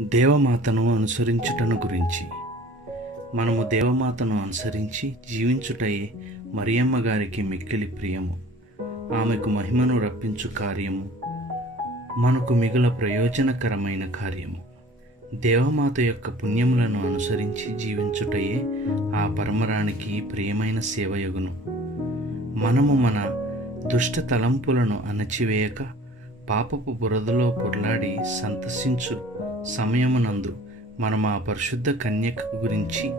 దేవమాతను అనుసరించుటను గురించి. మనము దేవమాతను అనుసరించి జీవించుటయే మరియమ్మ గారికి మిక్కిలి ప్రియము. ఆమెకు మహిమను రప్పించు కార్యము మనకు మిగుల ప్రయోజనకరమైన కార్యము. దేవమాత యొక్క పుణ్యములను అనుసరించి జీవించుటయే ఆ పరమరానికి ప్రియమైన సేవయగును. మనము మన దుష్ట తలంపులను అణచివేయక పాపపు బురదలో పొర్లాడి సంతసించు సమయమునందు మనం ఆ పరిశుద్ధ కన్యక గురించి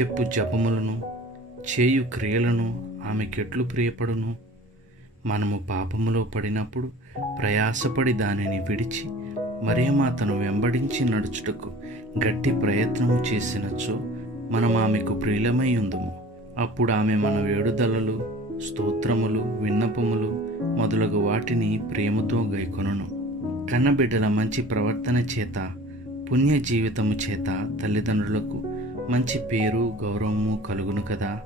చెప్పు జపములను చేయు క్రియలను ఆమెకెట్లు ప్రియపడును. మనము పాపములో పడినప్పుడు ప్రయాసపడి దానిని విడిచి మరియమాతను వెంబడించి నడుచుటకు గట్టి ప్రయత్నము చేసినచో మనం ఆమెకు ప్రియులమై ఉందము. అప్పుడు ఆమె మన వేడుదలలు స్తోత్రములు విన్నపములు మొదలగు వాటిని ప్రేమతో గైకొనును. కన్నబిడ్డల మంచి ప్రవర్తన చేత పుణ్య జీవితము చేత తల్లిదండ్రులకు మంచి పేరు గౌరవము కలుగును కదా.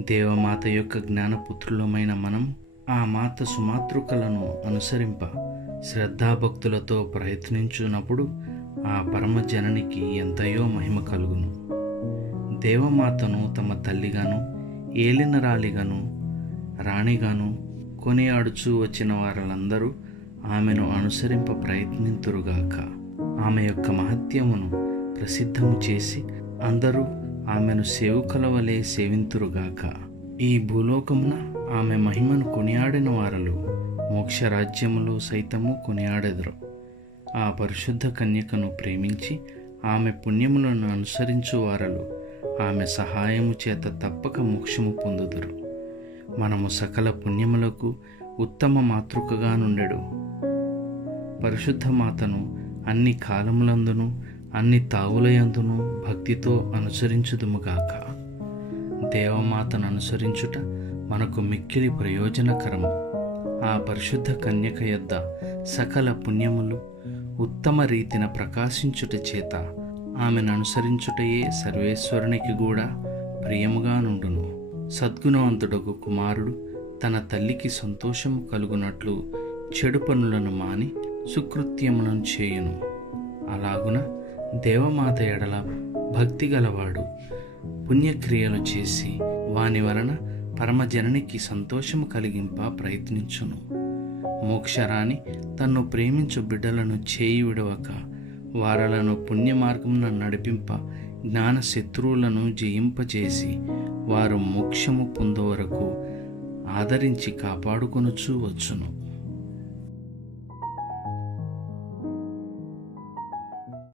దేవమాత యొక్క జ్ఞానపుత్రులమైన మనం ఆ మాత సుమాతృకలను అనుసరింప శ్రద్ధాభక్తులతో ప్రయత్నించున్నప్పుడు ఆ పరమజననికి ఎంతయో మహిమ కలుగును. దేవమాతను తమ తల్లిగాను ఏలినరాలిగాను రాణిగాను కొనియాడుచూ వచ్చిన వారందరూ ఆమెను అనుసరింప ప్రయత్నింతురుగాక. ఆమె యొక్క మహత్యమును ప్రసిద్ధము చేసి అందరూ ఆమెను సేవకుల వలె సేవింతురుగాక. ఈ భూలోకమున ఆమె మహిమను కొనియాడిన వారలు మోక్షరాజ్యములో సైతము కొనియాడెదరు. ఆ పరిశుద్ధ కన్యకను ప్రేమించి ఆమె పుణ్యములను అనుసరించు వారలు ఆమె సహాయము చేత తప్పక మోక్షము పొందుదురు. మనము సకల పుణ్యములకు ఉత్తమ మాతృకగా నుండెడు. పరిశుద్ధ మాతను అన్ని కాలములందును అన్ని తావులయందును భక్తితో అనుసరించుదుముగాక. దేవమాతను అనుసరించుట మనకు మిక్కిలి ప్రయోజనకరము. ఆ పరిశుద్ధ కన్యక యొద్ద సకల పుణ్యములు ఉత్తమ రీతిన ప్రకాశించుట చేత ఆమెను అనుసరించుటయే సర్వేశ్వరునికి కూడా ప్రియముగా నుండును. సద్గుణవంతుడకు కుమారుడు తన తల్లికి సంతోషము కలుగునట్లు చెడు పనులను మాని సుకృత్యములను చేయును. అలాగున దేవమాత ఎడల భక్తి గలవాడు పుణ్యక్రియలు చేసి వాని వలన పరమజననికి సంతోషము కలిగింప ప్రయత్నించును. మోక్షరాణి తన్ను ప్రేమించు బిడ్డలను చేయి విడవక వారలను పుణ్య మార్గమున నడిపింప జ్ఞాన శత్రువులను జయింపజేసి వారు మోక్షము పొందవరకు ఆదరించి కాపాడుకొనుచూ వచ్చును.